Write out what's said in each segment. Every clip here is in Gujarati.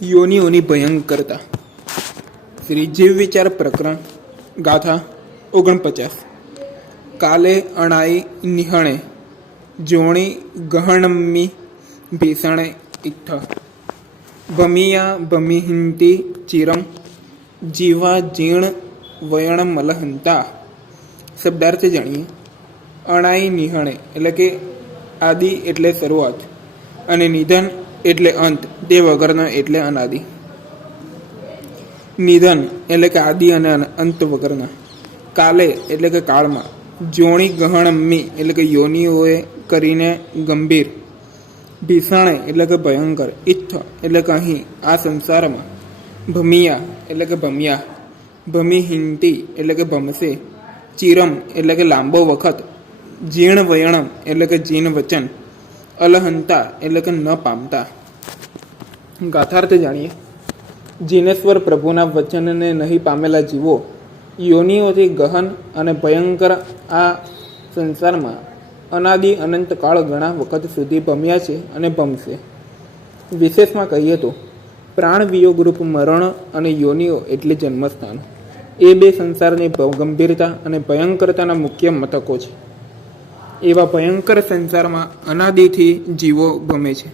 યોનિઓની ભયંકરતા. શ્રી જીવ વિચાર પ્રકરણ ગાથા 49. કાલે અણાઈ નિહણે જોણી ગહણમ્મી ભીષણે ઇત્થ ભમિયા ભમિહિંતી ચિરમ જીવા જીર્ણ વયણમલહંતા. શબ્દાર્થ જાણીએ. અણાઈ નિહણે એટલે કે આદિ એટલે શરૂઆત, અને નિધન એટલે અંત, તે વગરનો એટલે અનાદિ. નિધન એટલે કે આદિ અને અંત વગરના. કાલે એટલે કે કાળમાં. જોણી ગહણમ્મી એટલે કે યોનિઓએ કરીને ગંભીર. ભીષણે એટલે કે ભયંકર. ઇત્થ એટલે કે અહીં આ સંસારમાં. ભમિયા એટલે કે ભમ્યા. ભમિહિંતી એટલે કે ભમશે. ચિરમ એટલે કે લાંબો વખત. જીર્ણ વયણમ એટલે કે જીન વચન. અલહંતા એટલે કે ન પામતા. ગાથાર્થ જાણીએ. જીનેશ્વર પ્રભુના વચનને નહીં પામેલા જીવો યોનિઓથી ગહન અને ભયંકર આ સંસારમાં અનાદિ અનંત કાળ ઘણા વખત સુધી ભમ્યા છે અને ભમશે. વિશેષમાં કહીએ તો પ્રાણ વિયોગરૂપ મરણ અને યોનિઓ એટલે જન્મસ્થાન એ બે સંસારની ગંભીરતા અને ભયંકરતાના મુખ્ય મથકો છે. એવા ભયંકર સંસારમાં અનાદિથી જીવો ભમે છે.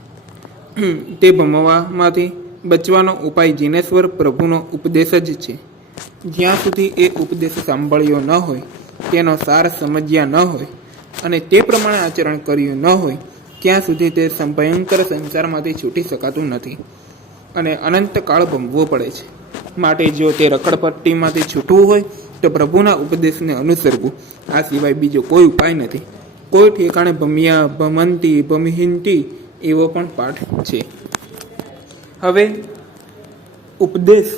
તે ભમવામાંથી બચવાનો ઉપાય જીનેશ્વર પ્રભુનો ઉપદેશ જ છે. જ્યાં સુધી એ ઉપદેશ સાંભળ્યો ન હોય, તેનો સાર સમજ્યા ન હોય અને તે પ્રમાણે આચરણ કર્યું ન હોય, ત્યાં સુધી તે ભયંકર સંસારમાંથી છૂટી શકાતું નથી અને અનંત કાળ ભમવો પડે છે. માટે જો તે રખડપટ્ટીમાંથી છૂટવું હોય તો પ્રભુના ઉપદેશને અનુસરવું. આ સિવાય બીજો કોઈ ઉપાય નથી. કોઈ ઠેકાણે ભમ્યા, ભમંતી, ભમિહિંતી એવો પણ પાઠ છે. હવે ઉપદેશ